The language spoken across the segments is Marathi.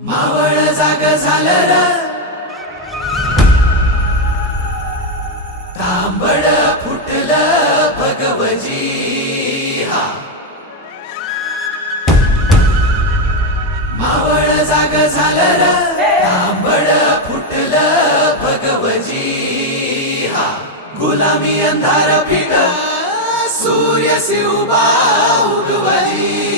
मावळ जाग झालं र तांबड फुटलं भगवजी हा मावळ जाग झालं र तांबड फुटलं भगवजी हा गुलामी अंधार फिट सूर्य शिवबा उगवजी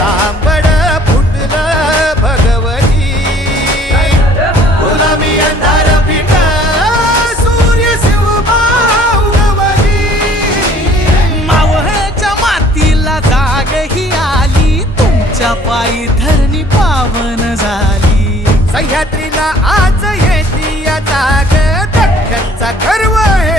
तांबड फुटलं भगवती गुलामी अंधार फिट सूर्य शिवबा उगवली मावळच्या मातीला जाग ही आली तुमच्या पायी धरणी पावन झाली सह्याद्रीला आज येती या जाग दख्खनचा गर्व आहे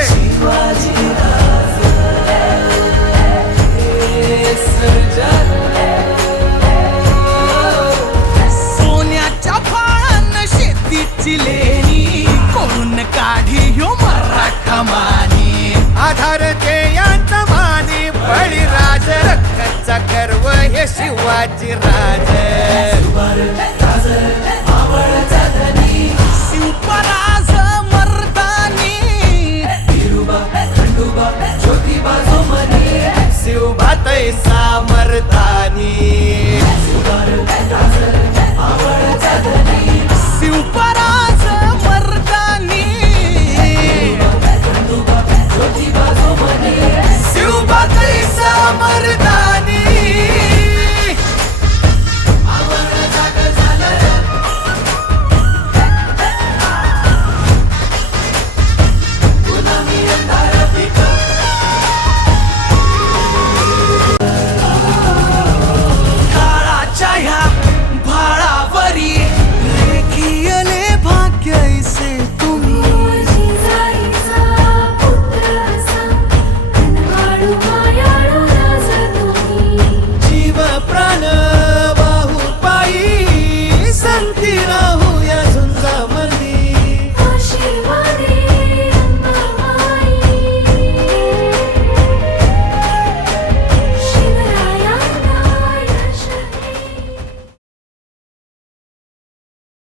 सोन्याच्या फाळान शेतीची लेणी कोण काढी ह्यो मराठा मानी आधार ते यांचा मानी बळीराज दख्खनचा गर्व हे शिवाजी राज शिवपराज मर्दानी शिवभातय सामर्थानी शिवपराज मर्दानी शिवभातय सामर्थानी काळाच्या ह्या भाळावरी रेखियले भाग्य ऐसे